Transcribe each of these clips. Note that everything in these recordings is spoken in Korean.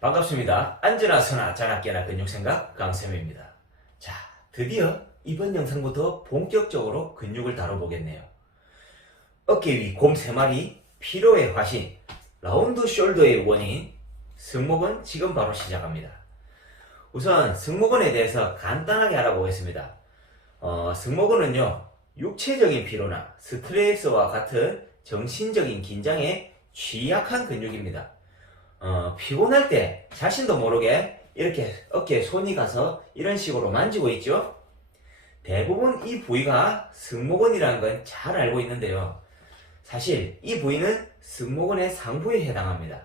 반갑습니다. 앉으나 서나 자나 깨나 근육생각 강쌤입니다. 자, 드디어 이번 영상부터 본격적으로 근육을 다뤄보겠네요. 어깨 위 곰 3마리, 피로의 화신, 라운드 숄더의 원인, 승모근 지금 바로 시작합니다. 우선 승모근에 대해서 간단하게 알아보겠습니다. 어, 승모근은요, 육체적인 피로나 스트레스와 같은 정신적인 긴장에 취약한 근육입니다. 어, 피곤할 때 자신도 모르게 이렇게 어깨에 손이 가서 이런 식으로 만지고 있죠? 대부분 이 부위가 승모근이라는 건 잘 알고 있는데요. 사실 이 부위는 승모근의 상부에 해당합니다.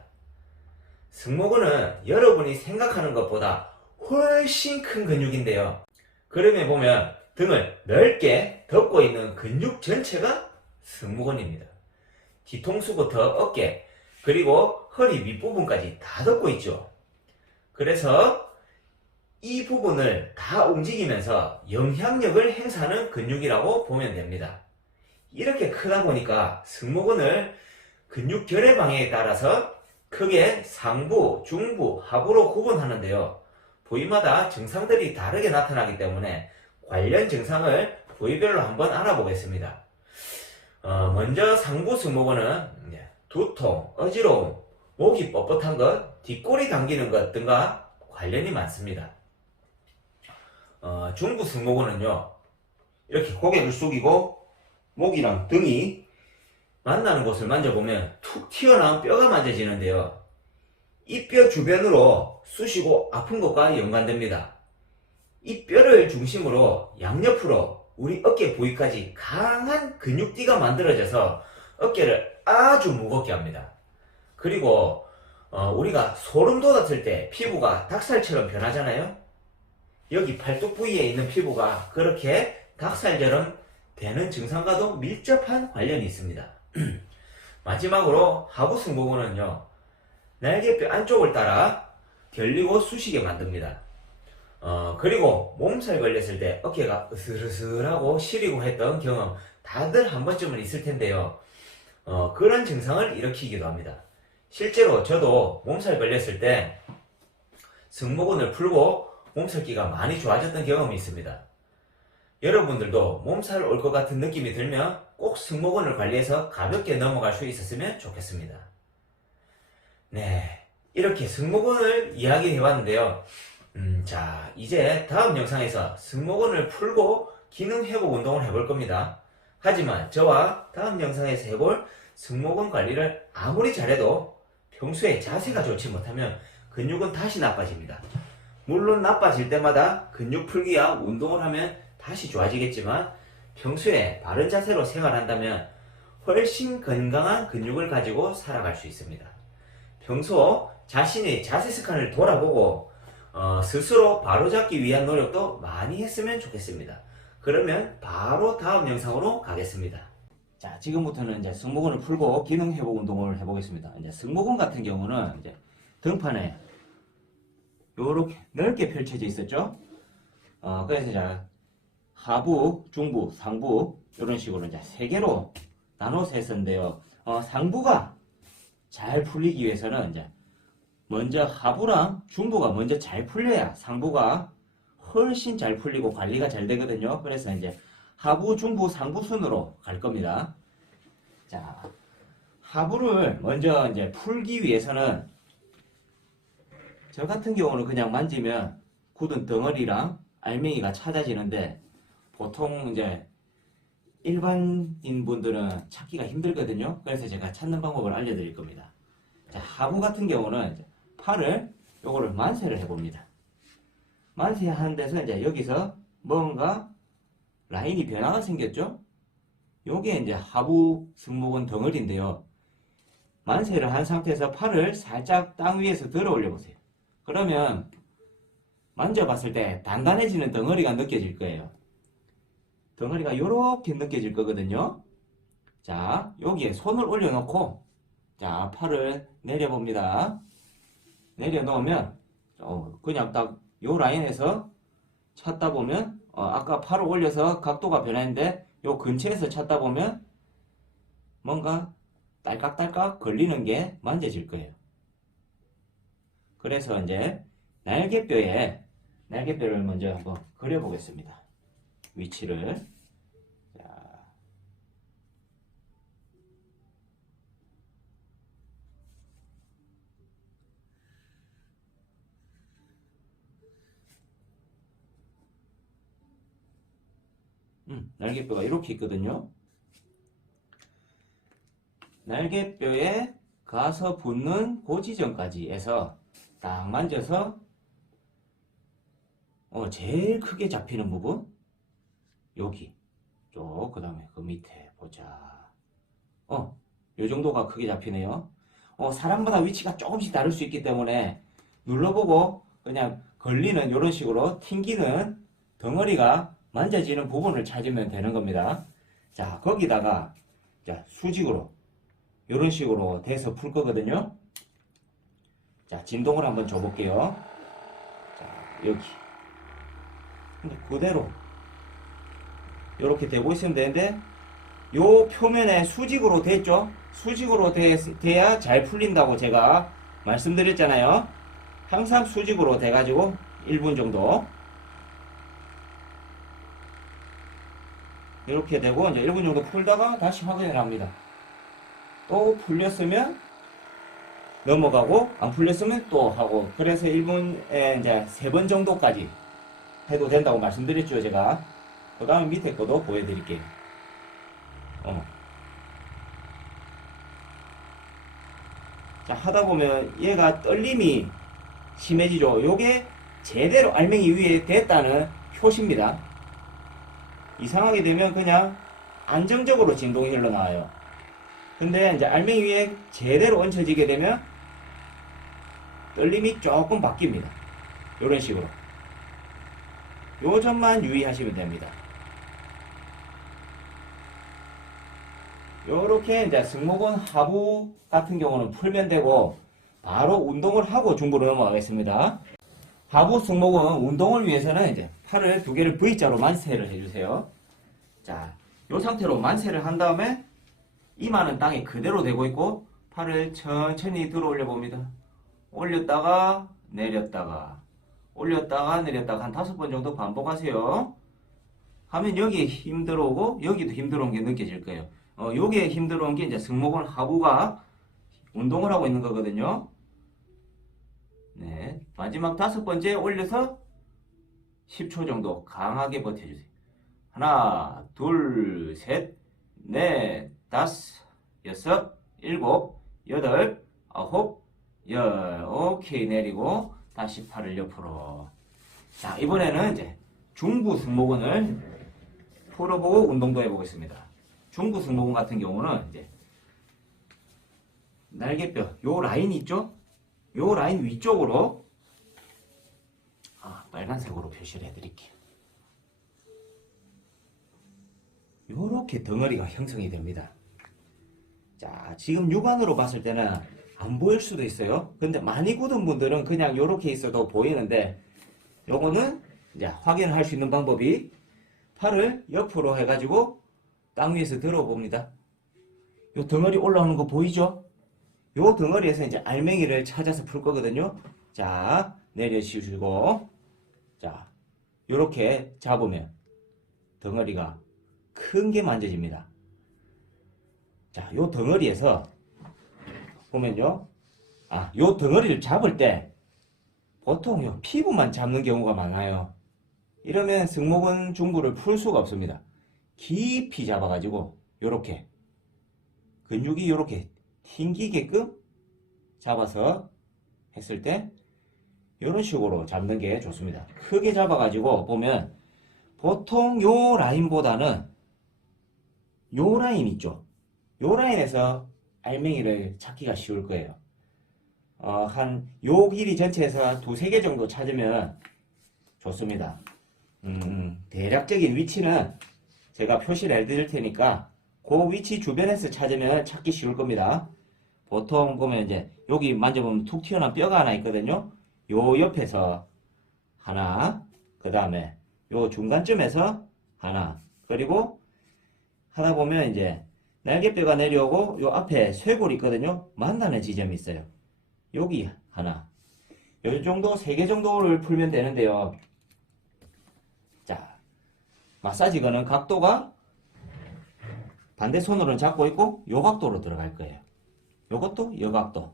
승모근은 여러분이 생각하는 것보다 훨씬 큰 근육인데요. 그림에 보면 등을 넓게 덮고 있는 근육 전체가 승모근입니다. 뒤통수부터 어깨, 그리고 허리 윗부분까지 다 덮고 있죠. 그래서 이 부분을 다 움직이면서 영향력을 행사하는 근육이라고 보면 됩니다. 이렇게 크다 보니까 승모근을 근육 결의 방향에 따라서 크게 상부, 중부, 하부로 구분하는데요. 부위마다 증상들이 다르게 나타나기 때문에 관련 증상을 부위별로 한번 알아보겠습니다. 어, 먼저 상부 승모근은 두통, 어지러움, 목이 뻣뻣한 것, 뒷골이 당기는 것 등과 관련이 많습니다. 어, 중부 승모근은요, 이렇게 고개를 숙이고 목이랑 등이 만나는 곳을 만져보면 툭 튀어나온 뼈가 만져지는데요. 이 뼈 주변으로 쑤시고 아픈 것과 연관됩니다. 이 뼈를 중심으로 양옆으로 우리 어깨 부위까지 강한 근육띠가 만들어져서 어깨를 아주 무겁게 합니다. 그리고 어, 우리가 소름 돋았을 때 피부가 닭살처럼 변하잖아요. 여기 팔뚝 부위에 있는 피부가 그렇게 닭살처럼 되는 증상과도 밀접한 관련이 있습니다. 마지막으로 하부 승모근은요 날개뼈 안쪽을 따라 결리고 쑤시게 만듭니다. 어, 그리고 몸살 걸렸을 때 어깨가 으슬으슬하고 시리고 했던 경험 다들 한 번쯤은 있을 텐데요. 어, 그런 증상을 일으키기도 합니다. 실제로 저도 몸살 걸렸을 때 승모근을 풀고 몸살기가 많이 좋아졌던 경험이 있습니다. 여러분들도 몸살 올 것 같은 느낌이 들면 꼭 승모근을 관리해서 가볍게 넘어갈 수 있었으면 좋겠습니다. 네. 이렇게 승모근을 이야기해 봤는데요. 음, 자, 이제 다음 영상에서 승모근을 풀고 기능 회복 운동을 해볼 겁니다. 하지만 저와 다음 영상에서 해볼 승모근 관리를 아무리 잘해도 평소에 자세가 좋지 못하면 근육은 다시 나빠집니다. 물론 나빠질 때마다 근육 풀기와 운동을 하면 다시 좋아지겠지만 평소에 바른 자세로 생활한다면 훨씬 건강한 근육을 가지고 살아갈 수 있습니다. 평소 자신의 자세 습관을 돌아보고 어, 스스로 바로잡기 위한 노력도 많이 했으면 좋겠습니다. 그러면 바로 다음 영상으로 가겠습니다. 자, 지금부터는 이제 승모근을 풀고 기능 회복 운동을 해보겠습니다. 이제 승모근 같은 경우는 이제 등판에 요렇게 넓게 펼쳐져 있었죠. 어, 그래서 이제 하부, 중부, 상부 이런 식으로 이제 세 개로 나눠서 했었는데요. 어, 상부가 잘 풀리기 위해서는 이제 먼저 하부랑 중부가 먼저 잘 풀려야 상부가 훨씬 잘 풀리고 관리가 잘 되거든요. 그래서 이제 하부, 중부, 상부 순으로 갈 겁니다. 자, 하부를 먼저 이제 풀기 위해서는 저 같은 경우는 그냥 만지면 굳은 덩어리랑 알맹이가 찾아지는데 보통 이제 일반인 분들은 찾기가 힘들거든요. 그래서 제가 찾는 방법을 알려드릴 겁니다. 자, 하부 같은 경우는 팔을 요거를 만세를 해봅니다. 만세하는 데서 이제 여기서 뭔가 라인이 변화가 생겼죠? 요게 이제 하부 승모근 덩어리인데요. 만세를 한 상태에서 팔을 살짝 땅 위에서 들어 올려 보세요. 그러면 만져봤을 때 단단해지는 덩어리가 느껴질 거예요. 덩어리가 이렇게 느껴질 거거든요. 자, 여기에 손을 올려놓고 자, 팔을 내려봅니다. 내려놓으면 어, 그냥 딱 요 라인에서 찾다 보면 어, 아까 팔을 올려서 각도가 변했는데 요 근처에서 찾다 보면 뭔가 딸깍딸깍 걸리는 게 만져질 거예요. 그래서 이제 날개뼈에 날개뼈를 먼저 한번 그려보겠습니다. 위치를. 자, 음, 날개뼈가 이렇게 있거든요. 날개뼈에 가서 붙는 그 지점까지 해서 딱 만져서 어, 제일 크게 잡히는 부분? 여기. 쪽 그다음에 그 밑에 보자. 어, 요 정도가 크게 잡히네요. 어, 사람마다 위치가 조금씩 다를 수 있기 때문에 눌러보고 그냥 걸리는 이런 식으로 튕기는 덩어리가 만져지는 부분을 찾으면 되는 겁니다. 자 거기다가 자 수직으로 이런 식으로 돼서 풀 거거든요. 자 진동을 한번 줘볼게요. 자 여기. 근데 그대로 이렇게 되고 있으면 되는데 요 표면에 수직으로 됐죠? 수직으로 돼, 돼야 잘 풀린다고 제가 말씀드렸잖아요. 항상 수직으로 돼 가지고 1분 정도 이렇게 되고 이제 1분 정도 풀다가 다시 확인을 합니다. 또 풀렸으면 넘어가고 안 풀렸으면 또 하고 그래서 1분에 이제 3번 정도까지 해도 된다고 말씀드렸죠 제가. 그 다음에 밑에 거도 보여드릴게요. 어. 자 하다 보면 얘가 떨림이 심해지죠. 요게 제대로 알맹이 위에 됐다는 표시입니다 이상하게 되면 그냥 안정적으로 진동이 흘러나와요 근데 이제 알맹이 위에 제대로 얹혀지게 되면 떨림이 조금 바뀝니다 이런 식으로 요 점만 유의하시면 됩니다. 요렇게 이제 승모근 하부 같은 경우는 풀면 되고 바로 운동을 하고 중부로 넘어가겠습니다. 하부 승모근 운동을 위해서는 이제 팔을 두 개를 V자로 만세를 해주세요. 자, 요 상태로 만세를 한 다음에 이마는 땅에 그대로 대고 있고 팔을 천천히 들어 올려 봅니다. 올렸다가 내렸다가 올렸다가 내렸다가 한 다섯 번 정도 반복하세요. 하면 여기에 힘 들어 오고 여기도 힘 들어 온 게 느껴질 거예요. 어, 요게 힘들어 온 게 이제 승모근 하부가 운동을 하고 있는 거거든요. 네. 마지막 다섯 번째 올려서 10초 정도 강하게 버텨주세요. 하나, 둘, 셋, 넷, 다섯, 여섯, 일곱, 여덟, 아홉, 열. 오케이. 내리고 다시 팔을 옆으로. 자, 이번에는 이제 중부 승모근을 풀어보고 운동도 해보겠습니다. 중부 승모근 같은 경우는 이제 날개뼈, 요 라인 있죠? 요 라인 위쪽으로 아, 빨간색으로 표시를 해드릴게요. 요렇게 덩어리가 형성이 됩니다. 자, 지금 육안으로 봤을 때는 안 보일 수도 있어요. 근데 많이 굳은 분들은 그냥 이렇게 있어도 보이는데 요거는 이제 확인을 할 수 있는 방법이 팔을 옆으로 해가지고 땅 위에서 들어봅니다. 요 덩어리 올라오는 거 보이죠? 요 덩어리에서 이제 알맹이를 찾아서 풀 거거든요. 자, 내려주시고 자, 요렇게 잡으면 덩어리가 큰 게 만져집니다. 자, 요 덩어리에서 보면요. 아, 요 덩어리를 잡을 때 보통 요 피부만 잡는 경우가 많아요. 이러면 승모근 중부를 풀 수가 없습니다. 깊이 잡아가지고 요렇게 근육이 요렇게 튕기게끔 잡아서 했을 때 이런 식으로 잡는 게 좋습니다. 크게 잡아가지고 보면 보통 요 라인보다는 요 라인 있죠. 요 라인에서 알맹이를 찾기가 쉬울 거예요. 어, 한, 요 길이 전체에서 두세 개 정도 찾으면 좋습니다. 음, 대략적인 위치는 제가 표시를 해드릴 테니까 그 위치 주변에서 찾으면 찾기 쉬울 겁니다. 보통 보면 이제 여기 만져보면 툭 튀어나온 뼈가 하나 있거든요. 요 옆에서 하나, 그 다음에 요 중간쯤에서 하나, 그리고 하다 보면 이제 날개뼈가 내려오고 요 앞에 쇄골이 있거든요. 만나는 지점이 있어요. 여기 하나. 이 정도, 세 개 정도를 풀면 되는데요. 자, 마사지 거는 각도가 반대 손으로는 잡고 있고, 요 각도로 들어갈 거예요. 요것도 요 각도.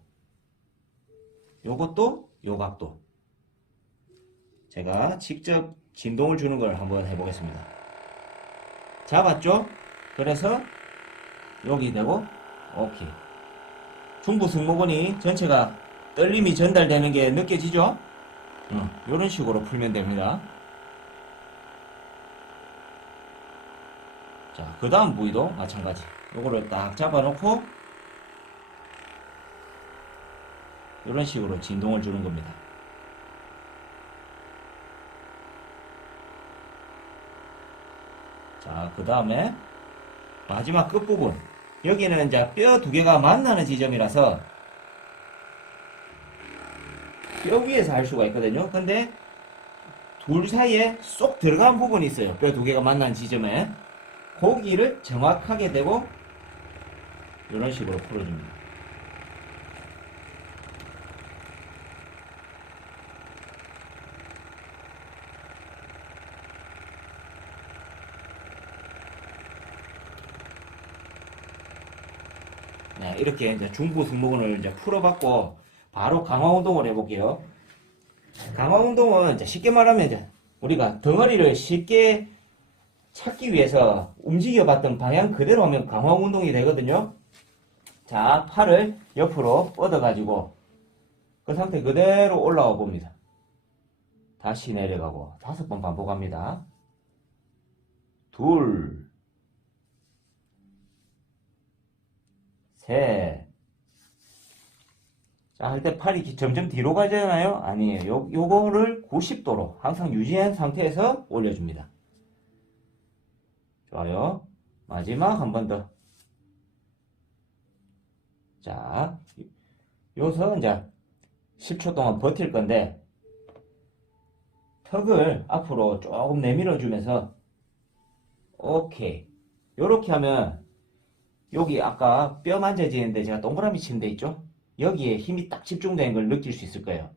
요것도 요 각도. 제가 직접 진동을 주는 걸 한번 해보겠습니다. 잡았죠? 그래서 여기 되고, 오케이. 중부 승모근이 전체가 떨림이 전달되는 게 느껴지죠? 어, 이런 식으로 풀면 됩니다. 자, 그 다음 부위도 마찬가지. 요거를 딱 잡아놓고, 이런 식으로 진동을 주는 겁니다. 자, 그 다음에 마지막 끝부분. 여기는 이제 뼈 두 개가 만나는 지점이라서 뼈 위에서 할 수가 있거든요. 근데 둘 사이에 쏙 들어간 부분이 있어요. 뼈 두 개가 만난 지점에. 고기를 정확하게 대고 이런 식으로 풀어줍니다. 네, 이렇게 이제 중부 승모근을 이제 풀어봤고 바로 강화 운동을 해볼게요. 강화 운동은 이제 쉽게 말하면 이제 우리가 덩어리를 쉽게 찾기 위해서 움직여봤던 방향 그대로 하면 강화 운동이 되거든요. 자, 팔을 옆으로 뻗어가지고 그 상태 그대로 올라와 봅니다. 다시 내려가고 다섯 번 반복합니다. 둘, 셋. 자, 할 때 팔이 기- 점점 뒤로 가잖아요? 아니에요. 요, 요거를 90도로 항상 유지한 상태에서 올려줍니다. 좋아요. 마지막 한 번 더. 자, 여기서 이제 10초 동안 버틸 건데, 턱을 앞으로 조금 내밀어 주면서, 오케이. 요렇게 하면, 여기 아까 뼈 만져지는데 제가 동그라미 친 데 있죠? 여기에 힘이 딱 집중된 걸 느낄 수 있을 거예요.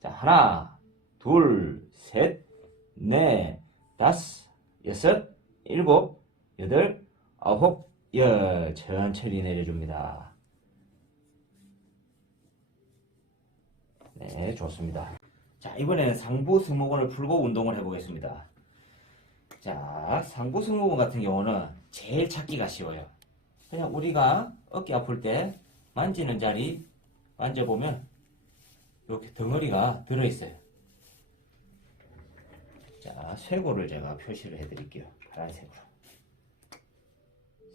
자, 하나, 둘, 셋, 넷, 다섯, 여섯, 일곱, 여덟, 아홉, 열. 천천히 내려줍니다. 네, 좋습니다. 자, 이번에는 상부 승모근을 풀고 운동을 해보겠습니다. 자, 상부 승모근 같은 경우는 제일 찾기가 쉬워요. 그냥 우리가 어깨 아플 때 만지는 자리 만져보면 이렇게 덩어리가 들어있어요. 자, 쇄골을 제가 표시를 해드릴게요. 파란색으로.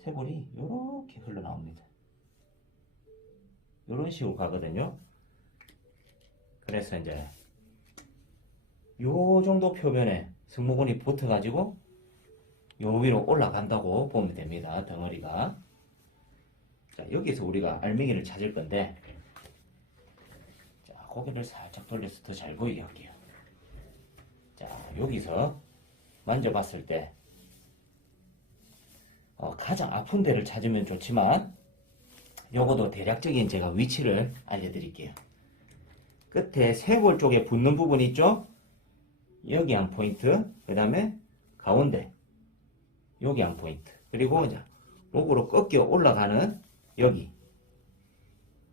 쇄골이 이렇게 흘러나옵니다. 이런 식으로 가거든요. 그래서 이제 요 정도 표면에 승모근이 붙어가지고 요 위로 올라간다고 보면 됩니다. 덩어리가. 자, 여기서 우리가 알맹이를 찾을 건데, 자, 고개를 살짝 돌려서 더 잘 보이게 할게요. 자, 여기서 만져봤을 때, 어, 가장 아픈 데를 찾으면 좋지만, 요거도 대략적인 제가 위치를 알려드릴게요. 끝에 쇄골 쪽에 붙는 부분 있죠? 여기 한 포인트, 그 다음에 가운데, 여기 한 포인트, 그리고 이제 목으로 꺾여 올라가는 여기.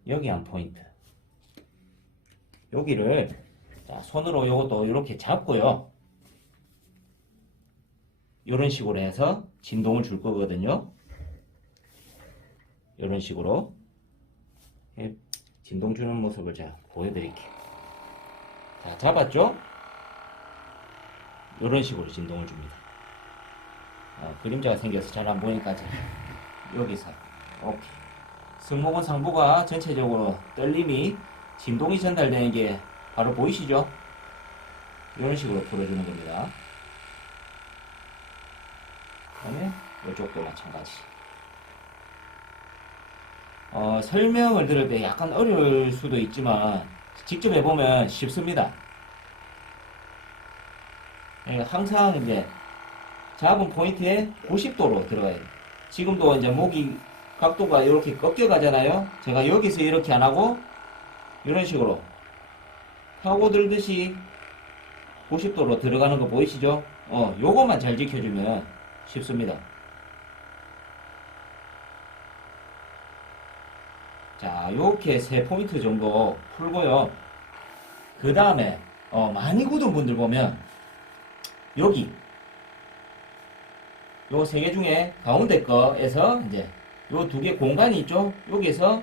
여기 한 포인트. 여기를 자, 손으로 요것도 이렇게 잡고요. 이런 식으로 해서 진동을 줄 거거든요. 이런 식으로. 예, 진동 주는 모습을 제가 보여드릴게요. 자 잡았죠? 이런 식으로 진동을 줍니다. 어, 그림자가 생겨서 잘 안 보니까 제가 여기서. 오케이 승모근 상부가 전체적으로 떨림이 진동이 전달되는 게 바로 보이시죠? 이런 식으로 풀어주는 겁니다. 그다음에 이쪽도 마찬가지. 어, 설명을 들을 때 약간 어려울 수도 있지만 직접 해보면 쉽습니다. 예, 항상 이제 잡은 포인트에 90도로 들어가야 돼요. 지금도 이제 목이 각도가 이렇게 꺾여 가잖아요. 제가 여기서 이렇게 안 하고 이런 식으로 파고들듯이 90도로 들어가는 거 보이시죠? 어, 요것만 잘 지켜주면 쉽습니다. 자, 요렇게 세 포인트 정도 풀고요. 그 다음에, 어, 많이 굳은 분들 보면, 여기, 요 세 개 중에 가운데 거에서, 이제, 요 두 개 공간이 있죠? 여기에서,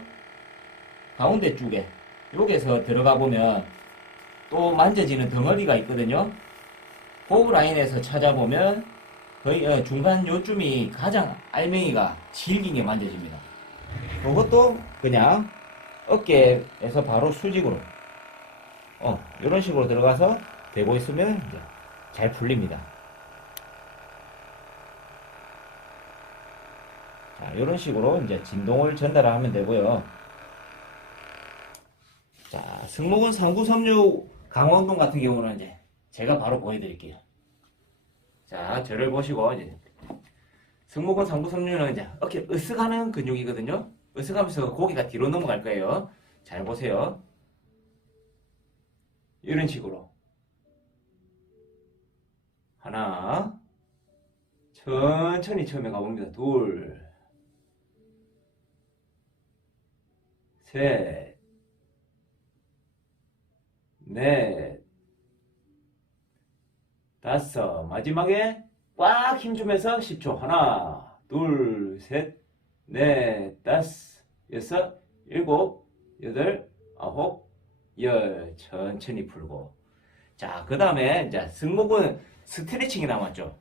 가운데 쪽에, 여기에서 들어가 보면, 또 만져지는 덩어리가 있거든요. 호브 라인에서 찾아보면, 거의 어, 중간 요쯤이 가장 알맹이가 질기게 만져집니다. 그것도 그냥 어깨에서 바로 수직으로 어 이런 식으로 들어가서 대고 있으면 잘 풀립니다. 자 이런 식으로 이제 진동을 전달하면 되고요. 자 승모근 3936 강화 운동 같은 경우는 이제 제가 바로 보여드릴게요. 자 저를 보시고 이제 승모근 3936는 이제 어깨 으쓱하는 근육이거든요. 으쓱하면서 고개가 뒤로 넘어갈 거예요. 잘 보세요. 이런 식으로. 하나. 천천히 처음에 가봅니다. 둘. 셋. 넷. 다섯. 마지막에 꽉 힘주면서 10초. 하나, 둘, 셋, 넷, 다섯, 여섯, 일곱, 여덟, 아홉, 열. 천천히 풀고. 자, 그 다음에 이제 승모근 스트레칭이 남았죠.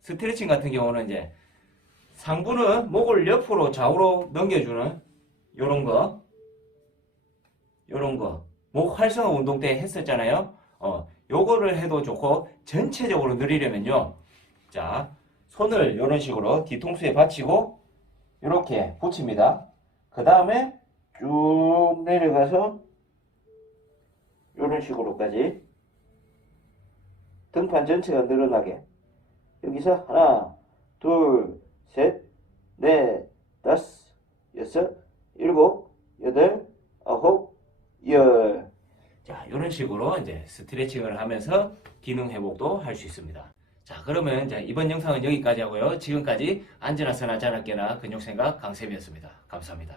스트레칭 같은 경우는 이제 상부는 목을 옆으로 좌우로 넘겨주는 요런 거. 요런 거. 목 활성화 운동 때 했었잖아요. 어, 요거를 해도 좋고 전체적으로 늘리려면요. 자, 손을 이런 식으로 뒤통수에 받치고 이렇게 붙입니다. 그 다음에 쭉 내려가서 이런 식으로까지 등판 전체가 늘어나게 여기서 하나, 둘, 셋, 넷, 다섯, 여섯, 일곱, 여덟, 아홉, 열. 자, 이런 식으로 이제 스트레칭을 하면서 기능 회복도 할 수 있습니다. 자, 그러면 이제 이번 영상은 여기까지 하고요. 지금까지 안전하서나 자랄게나 근육생각 강쌤이었습니다. 감사합니다.